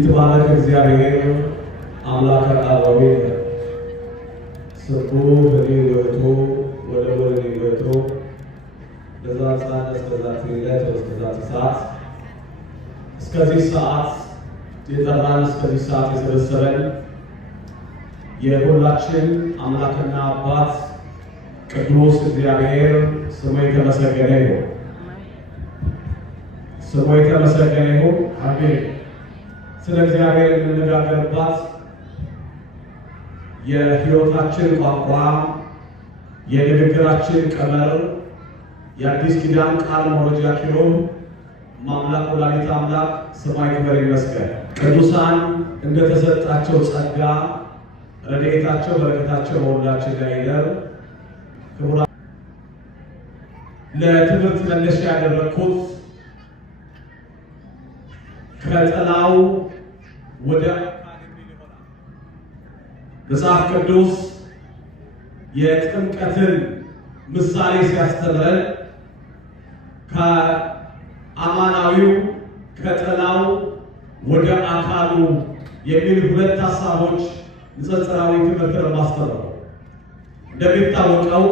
ይትባረክ እግዚአብሔር አምላከ አበዊነ ስቡ በዲን ወይቶ ወደ ወልድ ወይቶ በዛት ሰዓት እስከዛት ዕለት እስከዛት ሰዓት እስከዚህ ሰዓት የጠራን እስከዚህ ሰዓት የሰበሰበን የሁላችን አምላክና አባት ቅዱስ እግዚአብሔር ስሙ የተመሰገነ ይሁን። ስሙ የተመሰገነ ይሁን። አሜን። ስለ እግዚአብሔር የምንነጋገርባት የሕይወታችን ቋንቋ የንግግራችን ቀመር የአዲስ ኪዳን ቃል መውረጃ ኪሮብ ማምላክ ወላዲተ አምላክ ስሟ ይክበር ይመስገን። ቅዱሳን እንደተሰጣቸው ጸጋ ረድኤታቸው በረከታቸው በሁላችን ላይ ይደር። ክቡራን ለትምህርት መነሻ ያደረግኩት ከጥላው ወደ መጽሐፍ ቅዱስ የጥምቀትን ምሳሌ ሲያስተምረን ከአማናዊው ከጥላው ወደ አካሉ የሚል ሁለት ሀሳቦች ንጽጽራዊ ትምህርት ለማስተማር እንደሚታወቀው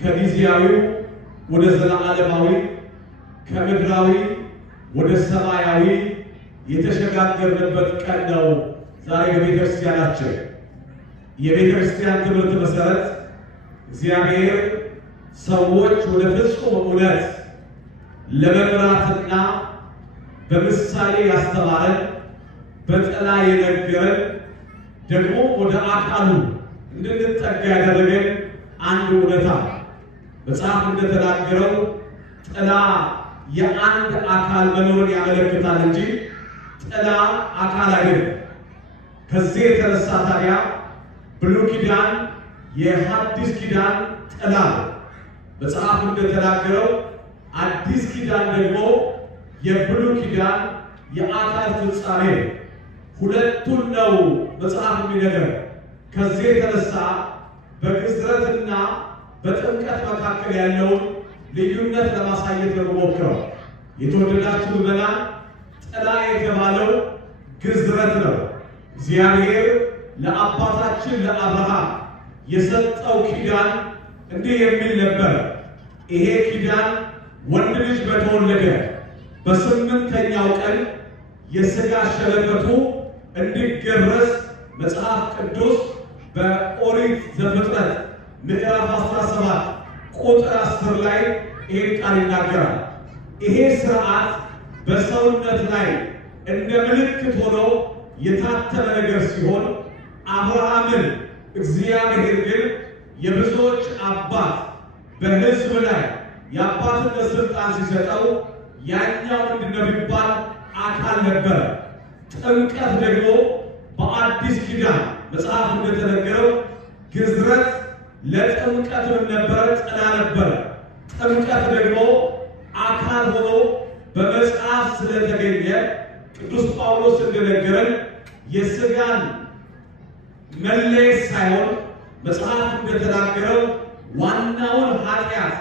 ከጊዜያዊው ወደ ዘላለማዊ ከምድራዊ ወደ ሰማያዊ የተሸጋገርንበት ቀን ነው። ዛሬ በቤተክርስቲያናችን የቤተክርስቲያን ትምህርት መሰረት እግዚአብሔር ሰዎች ወደ ፍጹም እውነት ለመምራትና በምሳሌ ያስተማረን በጥላ የነገረን ደግሞ ወደ አካሉ እንድንጠጋ ያደረገን አንድ እውነታ መጽሐፍ እንደተናገረው ጥላ የአንድ አካል መኖርን ያመለክታል እንጂ ጥላ አካል አይደለም። ከዚህ የተነሳ ታዲያ ብሉይ ኪዳን የሐዲስ ኪዳን ጥላ ነው። መጽሐፍ እንደተናገረው አዲስ ኪዳን ደግሞ የብሉይ ኪዳን የአካል ፍጻሜ ነው። ሁለቱን ነው መጽሐፍ የሚነገር። ከዚህ የተነሳ በግዝረትና በጥምቀት መካከል ያለውን ልዩነት ለማሳየት ነው የምሞክረው። የተወደዳችሁ ምዕመናን፣ ጥላ የተባለው ግዝረት ነው። እግዚአብሔር ለአባታችን ለአብርሃም የሰጠው ኪዳን እንዲህ የሚል ነበር። ይሄ ኪዳን ወንድ ልጅ በተወለደ በስምንተኛው ቀን የሥጋ ሸለፈቱ እንዲገረዝ መጽሐፍ ቅዱስ በኦሪት ዘፍጥረት ምዕራፍ 17 ቁጥር 10 ላይ ይሄን ቃል ይናገራል። ይሄ ሥርዓት በሰውነት ላይ እንደ ምልክት ሆኖ የታተመ ነገር ሲሆን አብርሃምን እግዚአብሔር ግን የብዙዎች አባት በሕዝብ ላይ የአባትነት ስልጣን ሲሰጠው ያኛው ምንድነው ቢባል አካል ነበረ። ጥምቀት ደግሞ በአዲስ ኪዳን መጽሐፍ እንደተነገረው ግዝረት ለጥምቀት ነበረ፣ ጥላ ነበረ። ጥምቀት ደግሞ አካል ሆኖ በመጽሐፍ ስለተገኘ ቅዱስ ጳውሎስ እንደነገረን የሥጋን መለየት ሳይሆን መጽሐፍ እንደተናገረው ዋናውን ኃጢአት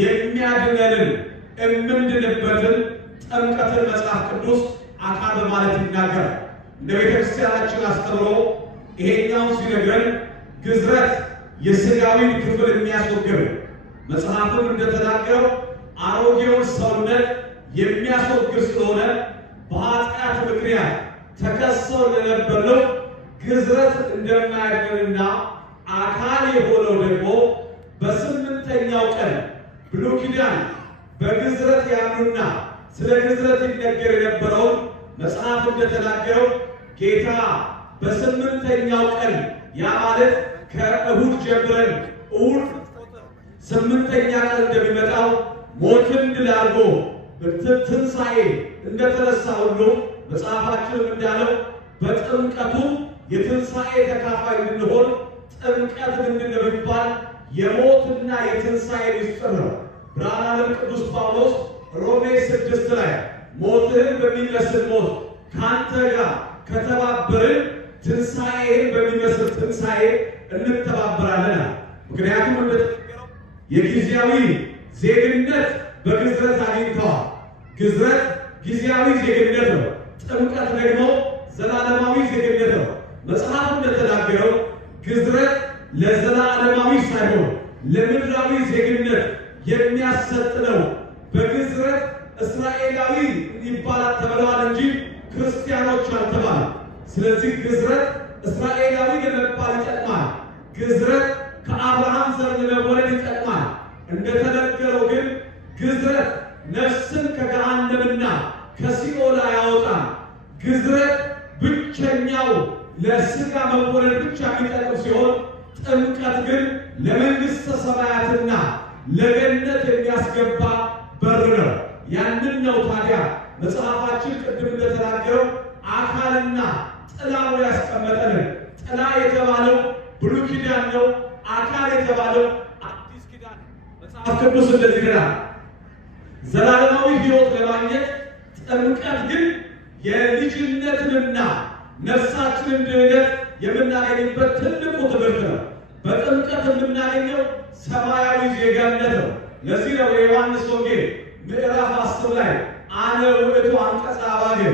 የሚያድነንን የምንድንበትን ጥምቀትን መጽሐፍ ቅዱስ አካል በማለት ይናገራል። እንደ ቤተክርስቲያናችን አስተምሮ ይሄኛውን ሲነግረን ግዝረት የሥጋዊን ክፍል የሚያስወግድ መጽሐፍም እንደተናገረው አሮጌውን ሰውነት የሚያስወግድ ስለሆነ በኃጢአት ምክንያት ተከሰው ለነበረው ግዝረት እንደማያድንና አካል የሆነው ደግሞ በስምንተኛው ቀን ብሉይ ኪዳን በግዝረት ያምኑና ስለ ግዝረት ይነገር የነበረውን መጽሐፍ እንደተናገረው ጌታ በስምንተኛው ቀን ያ ማለት ከእሁድ ጀምረን እሁድ ስምንተኛ ቀን እንደሚመጣው ሞትን ድል አድርጎ ትንሣኤ እንደተነሳ ሁሉ መጽሐፋችንም እንዳለው በጥምቀቱ የትንሣኤ ተካፋይ እንድንሆን ጥምቀት ምንድን ነው ቢባል የሞትና የትንሣኤ ምስጢር ነው። ብርሃነ ዓለም ቅዱስ ጳውሎስ ሮሜ 6 ላይ ሞትህን በሚመስል ሞት ካንተ ጋር ከተባበርን ትንሣኤህን በሚመስል ትንሣኤ እንተባበራለን። ምክንያቱም እንደተነገረው የጊዜያዊ ዜግነት በግዝረት አግኝተዋል። ግዝረት ጊዜያዊ ዜግነት ነው። ጥምቀት ደግሞ ዘላለማዊ ዜግነት ነው። መጽሐፍ እንደተናገረው ግዝረት ለዘላለማዊ ሳይሆን ለምድራዊ ዜግነት የሚያሰጥ ነው። በግዝረት እስራኤላዊ ይባላል ተብለዋል እንጂ ክርስቲያኖች አልተባሉ። ስለዚህ ግዝረት እስራኤላዊ ለመባል ይጠቅማል። ግዝረት ከአብርሃም ዘር ለመወለድ ይጠቅማል። እንደተነገረው ግን ግዝረት ነፍስን ከገሃነምና ከሲኦል ያወጣል። ግዝረት ብቸኛው ለስጋ መወለድ ብቻ የሚጠቅም ሲሆን ጥምቀት ግን ለመንግሥተ ሰማያትና ለገነት የሚያስገባ በር ነው። ያንን ነው ታዲያ መጽሐፋችን ቅድም እንደተናገረው አካልና ጥላ ነው ያስቀመጠልን። ጥላ የተባለው ብሉይ ኪዳን ነው። አካል የተባለው አዲስ ኪዳን። መጽሐፍ ቅዱስ እንደዚህ ይላል፣ ዘላለማዊ ሕይወት ለማግኘት ጥምቀት ግን የልጅነትንና ነፍሳችንን ድህነት የምናገኝበት ትልቁ ትምህርት ነው። በጥምቀት የምናገኘው ሰማያዊ ዜጋነት ነው። ለዚህ ነው የዮሐንስ ወንጌል ምዕራፍ 10 ላይ አነ ውእቱ አንቀጸ አባግዕ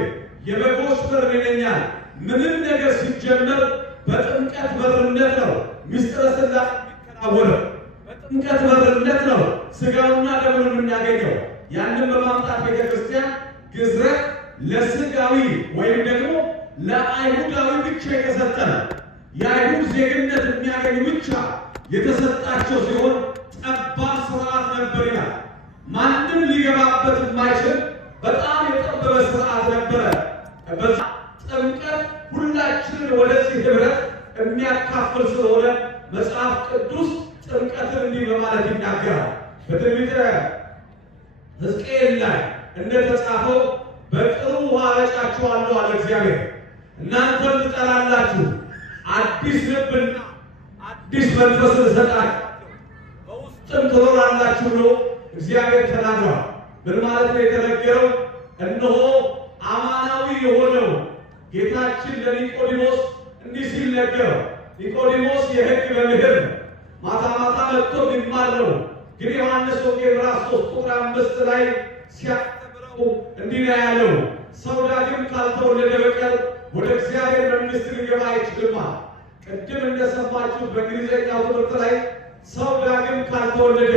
የበጎች በር ይለኛል። ምንም ነገር ሲጀመር በጥምቀት በርነት ነው ምስጢረ ሥላሴ የሚከናወነው። በጥምቀት በርነት ነው ሥጋውና ደሙን የምናገኘው። ያንን በማምጣት ቤተክርስቲያን ግዝረት ለሥጋዊ ወይም ደግሞ ለአይሁዳዊ ብቻ የተሰጠ ነው። የአይሁድ ዜግነት የሚያገኙ ብቻ የተሰጣቸው ሲሆን ጠባብ ስርዓት ነበር ይላል። ማንም ሊገባበት የማይችል በጣም የጠበበ ስርዓት ነበረ። በዛ ጥምቀት ሁላችንን ወደዚህ ህብረት የሚያካፍል ስለሆነ መጽሐፍ ቅዱስ ጥምቀትን እንዲህ በማለት ይናገራል። በትንቢተ ሕዝቅኤል ላይ እንደተጻፈው በጥሩ ውሃ ረጫችኋለሁ አለ እግዚአብሔር፣ እናንተም ትጠራላችሁ፣ አዲስ ልብና አዲስ መንፈስ እሰጣችኋለሁ፣ በውስጥም ትኖራላችሁ ብሎ እግዚአብሔር ተናግሯል። ምን ማለት ነው የተነገረው? እነሆ አማናዊ የሆነው ጌታችን ለኒቆዲሞስ እንዲህ ሲል ነገረው። ኒቆዲሞስ የሕግ መምህር ነው። ማታ ማታ መጥቶ ቢማር ነው። ግን ዮሐንስ ወንጌል ምዕራፍ 3 ቁጥር 5 ላይ ሲያስተምረው እንዲህ ነው ያለው፣ ሰው ዳግም ካልተወለደ በቀር ወደ እግዚአብሔር መንግሥት ሊገባ አይችልም። ቅድም እንደሰማችሁት በእንግሊዝኛው ትምህርት ላይ ሰው ዳግም ካልተወለደ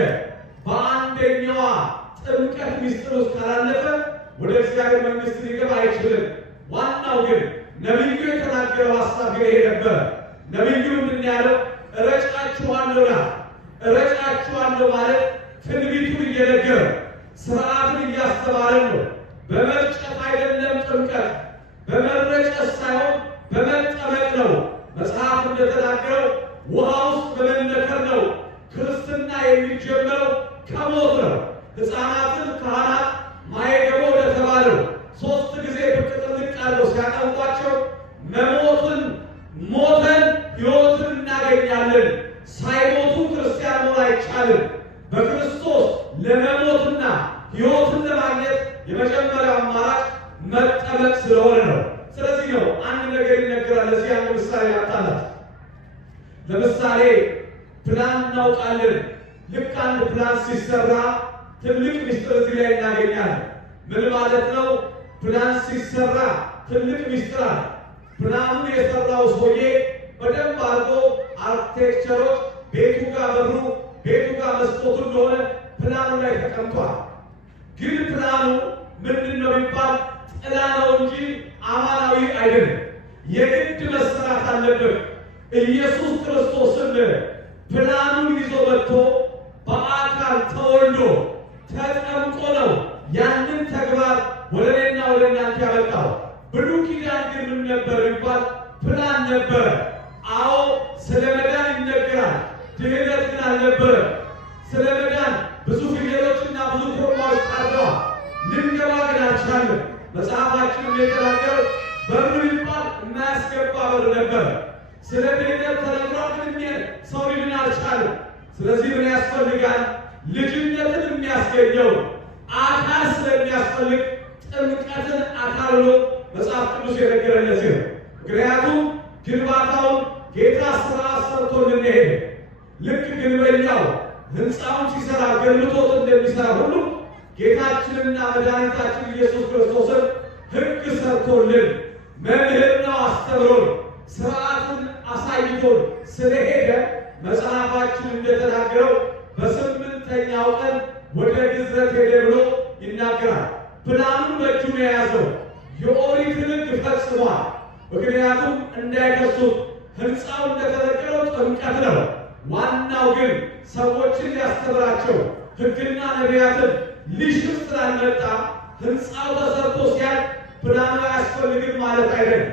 በአንደኛዋ ጥምቀት ምስጢር ውስጥ ካላለፈ ወደ እግዚአብሔር መንግሥት ሊገባ አይችልም። ዋናው ግን ነቢዩ የተናገረው ሐሳብ ግን ይሄ ነበር። ነቢዩ ምንድን ያለው? እረጫችኋለሁ ና እረጫችኋለሁ ማለት ትንቢቱን እየነገረ ስርዓትን እያስተማረን ነው። በመርጨት አይደለም ጥምቀት፣ በመረጨት ሳይሆን በመጠመቅ ነው። መጽሐፍ እንደተናገረው ውሃ ውስጥ በመነከር ነው። ክርስትና የሚጀመረው ከሞት ነው። ሕፃናትን ካህናት ማየገቦ ለተባለው 3 ጊዜ ብቅ ጥልቅ አድርገው ሲያጠምቋቸው መሞትን ሞተን ሕይወትን እናገኛለን። ሳይሞቱ ክርስቲያን መሆን አይቻልም። በክርስቶስ ለመሞትና ሕይወትን ለማግኘት የመጀመሪያው አማራጭ መጠመቅ ስለሆነ ነው። ስለዚህ ነው አንድ ነገር ይነገራል። ለዚህ አንድ ምሳሌ ያጣላል። ለምሳሌ ፕላን እናውቃለን። ልክ አንድ ፕላን ሲሰራ ትልቅ ምስጢር እዚህ ላይ እናገኛለን። ምን ማለት ነው? ፕላን ሲሰራ ትልቅ ምስጢር አለ። ፕላኑን የሰራው ሰውዬ በደንብ አድርጎ አርክቴክቸሮች ቤቱ ጋር በሩ፣ ቤቱ ጋር መስኮቱ እንደሆነ ፕላኑ ላይ ተቀምጧል። ግን ፕላኑ ምንድን ነው ቢባል ጥላ ነው እንጂ አማናዊ አይደለም። የግድ መሰራት አለበት። ኢየሱስ ክርስቶስን ፕላኑን ይዞ መጥቶ በአካል ተወልዶ ተጠምቆ ነው ያንን ተግባር ወደ እኔና ወደ እናንተ ያመጣው። ብሉይ ኪዳን ግን ምን ነበር ቢባል ፕላን ነበረ። አዎ ስለ መዳን ይነገራል። ድህነት ግን አልነበረ። ስለ መዳን ብዙ ፊደሎችና ብዙ ፎርማዎች ታርደዋል። ልንገባ ግን አልቻለም። መጽሐፋችንም የተናገረው በር ቢባል የማያስገባ በር ነበር። ስለ ድህነት ተነግሯል፣ ግን ሰው ሊድን አልቻለም። ስለዚህ ምን ያስፈልጋል? ልጅነትን የሚያስገኘው አካል ስለሚያስፈልግ ጥምቀትን አካል ብሎ መጽሐፍ ቅዱስ የነገረን ለዚህ ነው። ምክንያቱም ግንባታውን ጌታ ስራ ሰርቶ እንሄድ ልክ ግንበኛው ህንፃውን ሲሰራ ገልብጦት እንደሚሰራ ሁሉ ጌታችንና መድኃኒታችን ኢየሱስ ክርስቶስን ሕግ ሰርቶልን መምህር ነው አስተምሮን ስርዓቱን አሳይቶን ስለሄደ መጽሐፋችን እንደተናገረው በስምንተኛው ቀን ወደ ግዝረት ሄደ ብሎ ይናገራል። ፕላኑን በእጁ ነው የያዘው። የኦሪትን ሕግ ፈጽሟል። ምክንያቱም እንዳይከሱት ሕንፃው እንደተነገረው ጥምቀት ነው። ዋናው ግን ሰዎችን ሊያስተምራቸው ሕግና ነቢያትን ሊሽር ስላልመጣ ሕንፃው ተሰርቶ ሲያልቅ ፕላኑ አያስፈልግም ማለት አይደለም።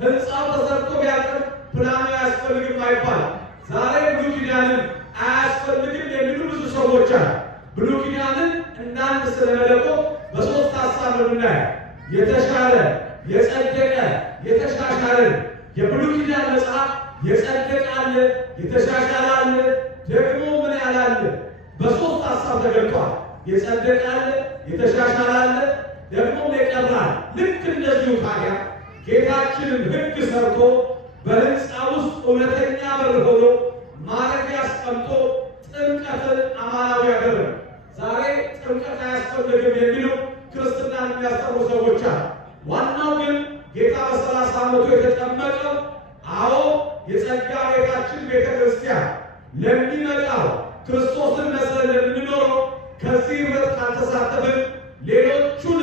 ሕንፃው ተሰርቶ ቢያልቅም ፕላኑ አያስፈልግም አይባልም። ዛሬ ብሉይ ኪዳንን አያስፈልግም የሚሉ ብዙ ሰዎች አሉ። ብሉይ ኪዳንን እንዳንድ ስለመለኮት በሶስት ሀሳብ ነው የምናየው። የተሻረ፣ የጸደቀ፣ የተሻሻለ። የብሉይ ኪዳን መጽሐፍ የጸደቀ አለ፣ የተሻሻለ አለ፣ ደግሞ ምን ያላለ በሶስት ሀሳብ ተገልጧል። የጸደቀ አለ፣ የተሻሻለ አለ፣ ደግሞ የቀራል። ልክ እንደዚሁ ታዲያ ጌታችንም ሕግ ሰርቶ በሕንፃ ውስጥ እውነተኛ በር ሆኖ ማረፊያ አስቀምጦ ጥምቀትን አማናዊ ያደረገ። ዛሬ ጥምቀት አያስፈልግም የሚሉ ክርስትናን የሚያስተምሩ ሰዎች አሉ። ዋናው ግን ጌታ በ30 ዓመቱ የተጠመቀው አዎ የጸጋ ቤታችን ቤተ ክርስቲያን ለሚመጣው ክርስቶስን መስለን ለምንኖረው ከዚህ ህብረት ካልተሳተፍን ሌሎቹን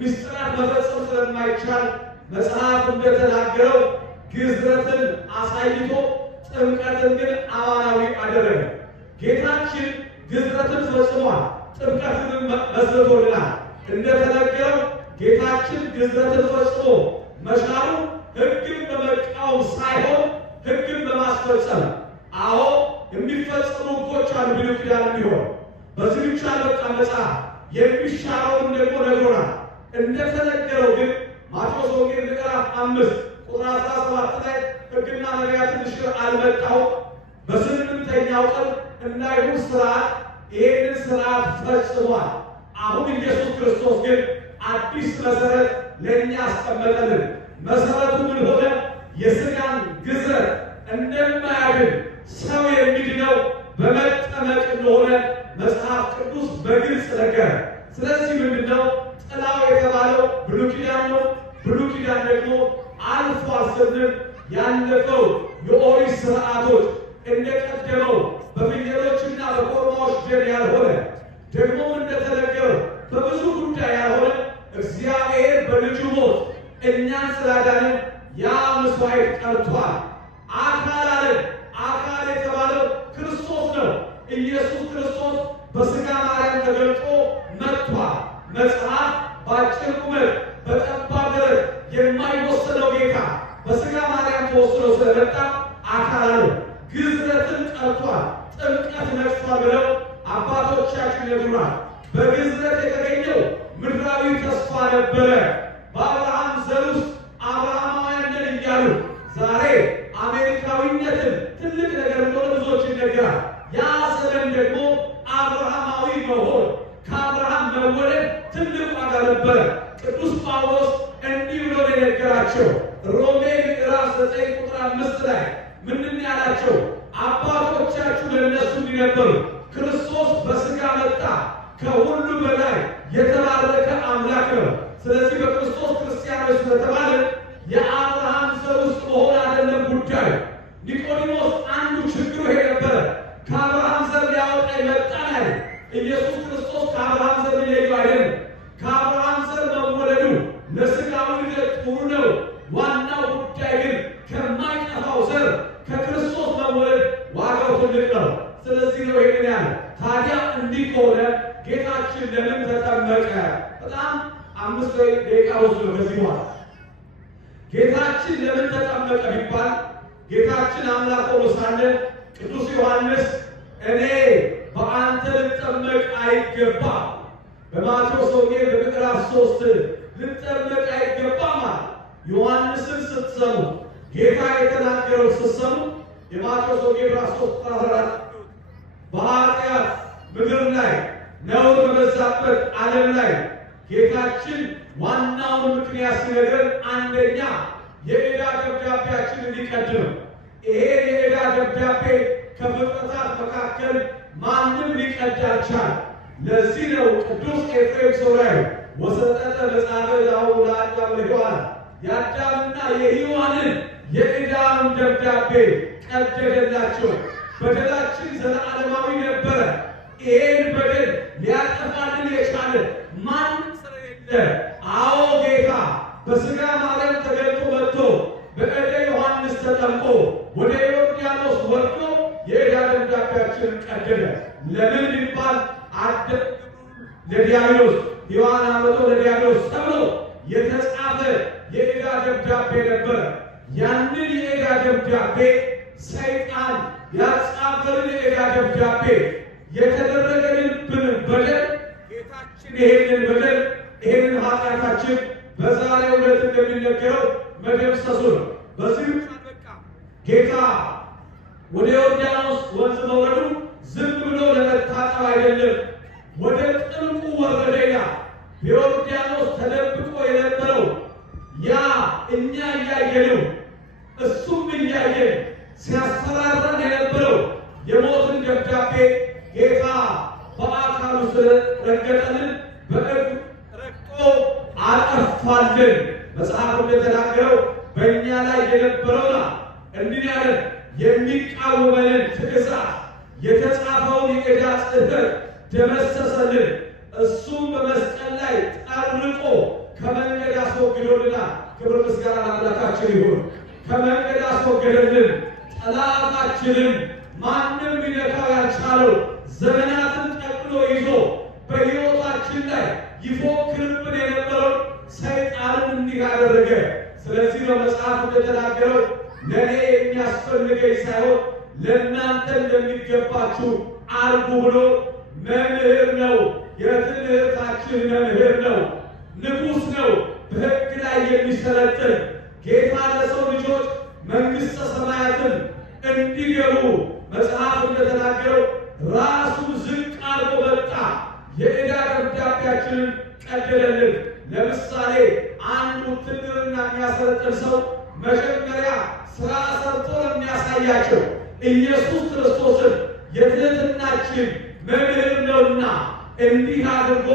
ምስጢራት መፈጸም ስለማይቻል መጽሐፍ እንደተናገረው ግዝረትን አሳይቶ ጥምቀትን ግን አማናዊ አደረገ። ጌታችን ግዝረትን ፈጽሟል፣ ጥምቀትን መስርቶልናል። እንደተነገረው ጌታችን ግዝረትን ፈጽሞ መሻሩ ሕግን በመቃወም ሳይሆን ሕግን በማስፈጸም። አዎ የሚፈጸሙ ሕጎች አሉ ብሉይ ኪዳን ቢሆን በዚህ ብቻ በቃ መጽሐፍ የሚሻረውን ደግሞ ነግሮናል። እንደተነገረው ግን ማቴዎስ ወንጌል ምዕራፍ 5 ቁጥር 17 ላይ ሕግና ነቢያትን ልሽር አልመጣሁም በስምንተኛው ቀን እንዳይሁን ስርዓት ይህንን ስርዓት ፈጽሟል። አሁን ኢየሱስ ክርስቶስ ግን አዲስ መሰረት ለእኛ አስቀመጠልን። መሰረቱ ምን ሆነ? የሥጋን ግዝረት እንደማያድን ሰው የሚድነው በመጠመቅ እንደሆነ መጽሐፍ ቅዱስ በግልጽ ነገረ። ስለዚህ ምንድነው ጥላው የተባለው ብሉይ ኪዳን ነው። ብሉይ ኪዳን ደግሞ አልፏል ስንል ያለፈው የኦሪት ስርዓቶች እንደቀደመው በፍየሎችና በኮርማዎች ደም ያልሆነ ደግሞ እንደተነገረው በብዙ ጉዳይ ያልሆነ እግዚአብሔር በልጁ ሞት እኛን ስላዳነን ያ መስዋዕት ቀርቷል። አካል አለ። አካል የተባለው ክርስቶስ ነው። ኢየሱስ ክርስቶስ በሥጋ ማርያም ተገልጦ መጥቷል። መጽሐፍ በአጭር ቁመት በጠባብ ደረት የማይወሰነው ጌታ በሥጋ ማርያም ተወስኖ ስለመጣ አካል አለው። ግዝረትን ቀርቷል፣ ጥምቀት ነግሷል ብለው አባቶቻችን ነግሩናል። በግዝረት የተገኘው ምድራዊ ተስፋ ነበረ። በአብርሃም ዘር ውስጥ አብርሃማውያን ነን እያሉ ዛሬ አሜሪካዊነትን ትልቅ ነገር እንደሆነ ብዙዎች ይነገራል። ያ ዘመን ደግሞ አብርሃማዊ መሆን ከአብርሃም መወለድ ትልቅ ዋጋ ነበረ። ቅዱስ ጳውሎስ እንዲህ ብሎ የነገራቸው ሮሜ ምዕራፍ 9 ቁጥር 5 ላይ ምንድን ያላቸው? አባቶቻችሁ ለእነሱ እንዲነበሩ ክርስቶስ በሥጋ መጣ፣ ከሁሉ በላይ የተባረከ አምላክ ነው። ስለዚህ በክርስቶስ ክርስቲያኖች ስለተባለ የአብርሃም ዘር ውስጥ መሆን አይደለም ጉዳዩ። ኒቆዲሞስ አንዱ ችግሩ ይሄ ነበረ። ከአብርሃም ዘር ሊያወጣ ይመጣል አለ። ኢየሱስ ክርስቶስ ከአብርሃም ዘር ሊለዩ አይደለም። ከአብርሃም ዘር መወለዱ ለሥጋዊ ልደት ጥሩ ነው። ዋናው ጉዳይ ግን ከማይጠፋው ዘር ከክርስቶስ መወለድ ዋጋው ትልቅ ነው። ስለዚህ ነው ይሄን ያለ። ታዲያ እንዲህ ከሆነ ጌታችን ለምን ተጠመቀ? በጣም 5 ደቂቃ ወስዶ ከዚህ በኋላ ጌታችን ለምን ተጠመቀ ቢባል ጌታችን አምላክ ሆኖ ሳለ ቅዱስ ዮሐንስ እኔ በአንተ ልጠመቅ አይገባም፣ በማቴዎስ ወንጌል በምዕራፍ 3 ልጠመቅ አይገባም አለ። ዮሐንስን ስትሰሙ ጌታ የተናገረው ስትሰሙ የማቴዎስ ወንጌል ምዕራፍ 3 14 በኃጢአት ምድር ላይ ነውር በበዛበት ዓለም ላይ ጌታችን ዋናውን ምክንያት ሲነግረን አንደኛ የዕዳ ደብዳቤያችን እንዲቀድ ነው። ይሄ የዕዳ ደብዳቤ ከፍጥረታት መካከል ማንም ሊቀድ አልቻለም። ለዚህ ነው ቅዱስ ኤፍሬም ሶርያዊ ወሰጠተ መጽሐፈ ዕዳሁ ለአዳም ወለሔዋን የአዳምና የሔዋንን የዕዳውን ደብዳቤ ቀደደላቸው። በደላችን ዘለዓለማዊ ነበረ። ይሄን በደል ሊያጠፋልን የቻለ ማንም ስለሌለ፣ አዎ ጌታ በሥጋ ማርያም ተገልጦ መጥቶ በእደ ዮሐንስ ተጠምቆ ወደ ዮርዳኖስ ወርዶ የዕዳ ደብዳቤያችንን ቀደደ። ለምን ቢባል አዳም ለዲያብሎስ ሔዋን አመጦ ለዲያብሎስ ተብሎ የተጻፈ የዕዳ ደብዳቤ ነበረ። ያንን የዕዳ ደብዳቤ ሰይጣን ያጻፈልን የዕዳ ደብዳቤ የተደረገልንን በደል ጌታችን ይሄንን በደል ይሄንን ኃጢአታችን በዛሬው ዕለት እንደሚነገረው መደምሰሱን በዚህ በቃ ጌታ ወደ ዮርዳኖስ ወንዝ መውረዱ ዝም ብሎ ለመታጠብ አይደለም፣ ወደ ጥልቁ ወረደ። በዮርዳኖስ ተደብቆ የነበረው ያ እኛ እያየነው እሱም እያየን ሲያስፈራራን የነበረው የሞትን ደብዳቤ ጌታ በአካሉ ስለረገጠልን በእግሩ ረግጦ አጠፋልን። መጽሐፉ እንደተናገረው በእኛ ላይ የነበረውና እንዲህ ያለን የሚቃወመንን ትእዛዝ የተጻፈውን የዕዳ ጽሕፈት ደመሰሰልን። እሱም በመስቀል ላይ ጠርቆ ከመንገድ አስወግዶልናል። ክብር ምስጋና ለአምላካችን ይሁን። ከመንገድ አስወገደልን። ጠላታችንን ማንም ሊነካው ያልቻለው ዘመናትን ጠቅሎ ይዞ በሕይወታችን ላይ ይፎክርብን የነበረው ሰይጣንን እንዲህ አደረገ። ስለዚህ ነው መጽሐፍ እንደተናገረው ለእኔ የሚያስፈልገኝ ሳይሆን ለእናንተ እንደሚገባችሁ አርጉ ብሎ መምህር ነው። የትምህርታችን መምህር ነው። ንጉሥ ነው። በሕግ ላይ የሚሰለጥን ጌታ ለሰው ልጆች መንግሥተ ሰማያትን እንዲገቡ መጽሐፍ እንደተናገረው ራሱ ዝቅ አድርጎ መጣ። የዕዳ ደብዳቤያችንን ቀደደልን። ለምሳሌ አንድ ውትድርና የሚያሰለጥን ሰው መጀመሪያ ሥራ ሰርቶ የሚያሳያቸው ኢየሱስ ክርስቶስን የትሕትናችን መምህር ነውና እንዲህ አድርጎ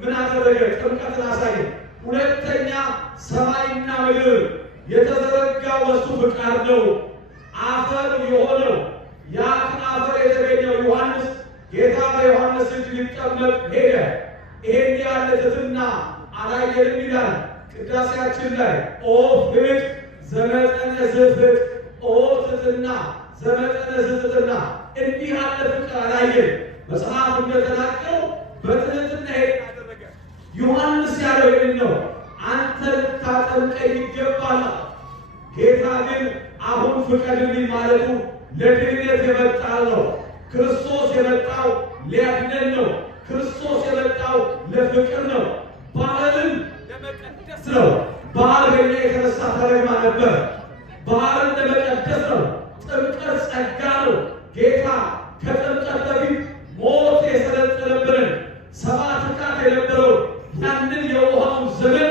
ምን አደረገ? ጥምቀትን አሳየ። ሁለተኛ ሰማይና ምድር የተዘረጋው በሱ ፍቃድ ነው። አፈር የሆነው ያ ከአፈር የተገኘው ዮሐንስ ጌታ በዮሐንስ እጅ ሊጠመቅ ሄደ። ይሄን ያለ ትሕትና አላየንም ይላል ቅዳሴያችን ላይ ኦ ፍቅር ዘመጠነ ዝፍቅ፣ ኦ ትሕትና ዘመጠነ ዝትሕትና። እንዲህ ያለ ፍቅር አላየን። መጽሐፍ እንደተናገረው በትሕትና ሄድ አደረገ። ዮሐንስ ያለው ይህን ነው። አንተ ልታጠምቀኝ ይገባል። ጌታ ግን አሁን ፍቀድልኝ ማለቱ ለድህነት የመጣ ነው። ክርስቶስ የመጣው ሊያድነን ነው። ክርስቶስ የመጣው ለፍቅር ነው። ባህልን ለመቀደስ ነው። ባህል በእኛ የተነሳ ተረግማ ነበር። ባህልን ለመቀደስ ነው። ጥምቀት ጸጋ ነው። ጌታ ከጥምቀት በፊት ሞት የሰለጠነበርን ሰባት ካት የነበረው ያንን የውሃውን ዘመን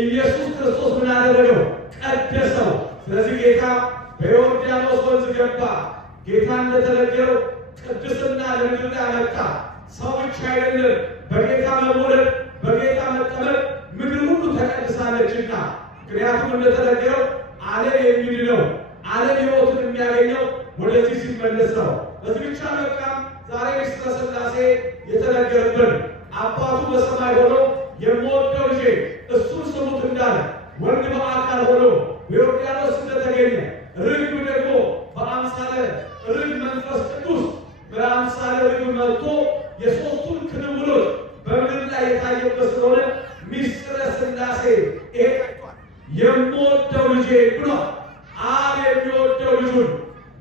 ኢየሱስ ክርስቶስ ምን አደረገው? ቀደሰው። ስለዚህ ጌታ በዮርዳኖስ ወንዝ ገባ። ጌታ እንደተነገረው ቅድስና ለምድር ላይ አመጣ። ሰው ብቻ አይደለም፣ በጌታ መወለድ በጌታ መጠመቅ ምድር ሁሉ ተቀድሳለችና። ምክንያቱም እንደተነገረው ዓለም የሚድነው ዓለም ሕይወትን የሚያገኘው ወደዚህ ሲመለስ ነው። በዚህ ብቻ በቃ ዛሬ ምስጢረ ሥላሴ የተነገረብን አባቱ በሰማይ ሆኖ የምወደው ልጄ እሱን ስሙት እንዳለ ወልድ በአካል ሆኖ በዮርዳኖስ እንደተገኘ ርግብ ደግሞ በአምሳለ ርግብ መንፈስ ቅዱስ በአምሳለ ርግብ መጥቶ የሦስቱን ክንውኖች በምድር ላይ የታየበት ስለሆነ ምስጢረ ሥላሴ ይሄ ታይቷል። የምወደው ልጄ ብሏል። አብ የሚወደው ልጁን፣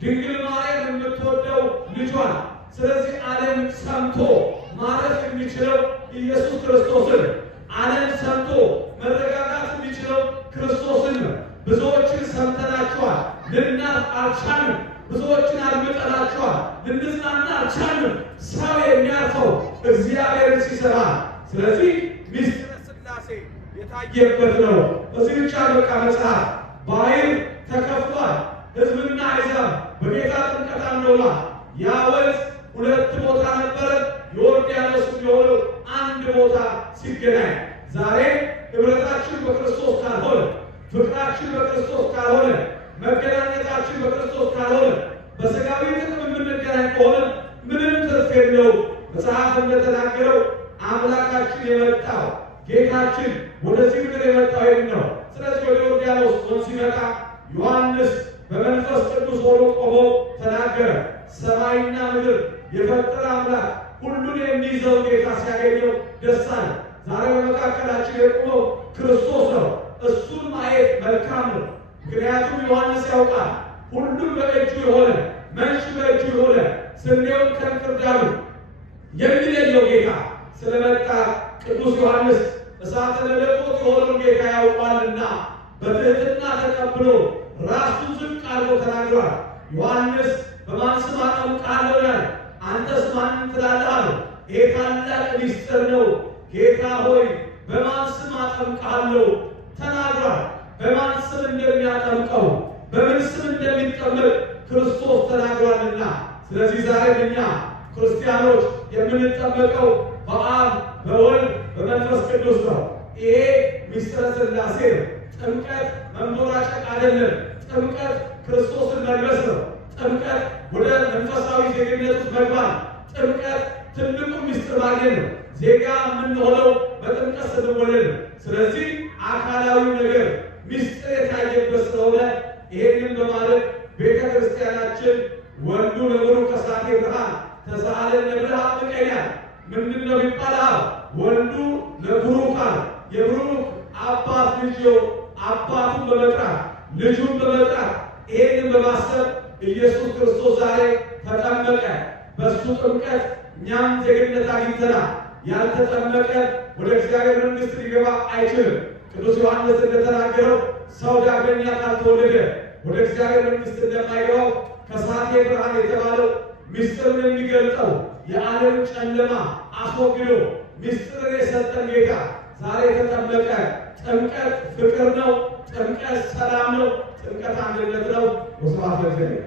ድንግል ማርያም የምትወደው ልጇን። ስለዚህ ዓለም ሰምቶ ማረፍ የሚችለው ኢየሱስ ክርስቶስን፣ ዓለም ሰምቶ መረጋጋት የሚችለው ክርስቶስን ነው። ብዙዎችን ሰምተናቸዋል፣ ልናርፍ አልቻልም። ብዙዎችን አድምጠናቸዋል፣ ልንጽናና አልቻልም። ሰው የሚያርፈው እግዚአብሔርን ሲሰራ። ስለዚህ ምስጢረ ሥላሴ የታየበት ነው። በዚህ ብቻ በቃ መጽሐፍ ባሕር ተከፍሏል። ሕዝብና አሕዛብ በጌታ ጥምቀት አምነዋል። ያ ወንዝ ሁለት ቦታ ነበረ። ዮርዳኖስ የሆነው አንድ ቦታ ሲገናኝ ዛሬ ከሆነ ምንም ትርፍ የለውም። መጽሐፍ እንደተናገረው አምላካችን የመጣው ጌታችን ወደዚህ ምድር የመጣው ይህን ነው። ስለዚህ ወደ ዮርዳኖስ ወንዝ ሲመጣ ዮሐንስ በመንፈስ ቅዱስ ሆኖ ቆሞ ተናገረ። ሰማይና ምድር የፈጠረ አምላክ ሁሉን የሚይዘው ጌታ ሲያገኘው ደስ አለ። ዛሬ በመካከላችን የቆመው ክርስቶስ ነው። እሱን ማየት መልካም ነው። ምክንያቱም ዮሐንስ ያውቃል ሁሉም በእጁ የሆነ መንሽ በእጁ የሆነ ስንዴውን ከእንክርዳዱ የሚለየው ጌታ ስለመጣ ቅዱስ ዮሐንስ እሳተ መለኮት የሆነውን ጌታ ያውቋልና በትህትና ተቀብሎ ራሱን ዝቅ አድርጎ ተናግሯል። ዮሐንስ በማን ስም አጠምቅሃለሁ ያለ፣ አንተስ ማንን ትላለህ አለው። ይሄ ታላቅ ምስጢር ነው። ጌታ ሆይ በማን ስም አጠምቅሃለሁ ተናግሯል። በማን ስም እንደሚያጠምቀው በምን ስም እንደሚጠመቅ ክርስቶስ ተናግሯልና፣ ስለዚህ ዛሬ እኛ ክርስቲያኖች የምንጠመቀው በአብ በወልድ በመንፈስ ቅዱስ ነው። ይሄ ምስጢረ ሥላሴ ነው። ጥምቀት መንቦራጨቅ አይደለም። ጥምቀት ክርስቶስን መልበስ ነው። ጥምቀት ወደ መንፈሳዊ ዜግነት ውስጥ መግባት። ጥምቀት ትልቁ ምስጢር ማግኘት ነው። ዜጋ የምንሆነው በጥምቀት ስንወለድ ነው። ስለዚህ አካላዊ ነገር ምስጢር የታየበት ስለሆነ ይሄንን በማለት ቤተ ክርስቲያናችን ወልዱ ለብሩክ ከሳቴ ብርሃን ተሳሃለን ለብርሃን ምቀኛል ምንድን ነው ይባላል? ወልዱ ለብሩካን የብሩክ አባት ልጅ አባቱን በመጥራት ልጁን በመጥራት ይሄንን በማሰብ ኢየሱስ ክርስቶስ ዛሬ ተጠመቀ። በሱ ጥምቀት እኛም ዜግነት አግኝተናል። ያልተጠመቀ ወደ እግዚአብሔር መንግሥት ሊገባ አይችልም። ቅዱስ ዮሐንስ እንደተናገረው ሰው ዳግመኛ ካልተወለደ ወደ እግዚአብሔር መንግሥት እንደማይገባው ከሳቴ ብርሃን የተባለው ምስጢርን የሚገልጠው የዓለም ጨለማ አስወግዶ ምስጢርን የሰጠን ጌታ ዛሬ ተጠመቀ። ጥምቀት ፍቅር ነው። ጥምቀት ሰላም ነው። ጥምቀት አንድነት ነው። ወስብሐት ለእግዚአብሔር።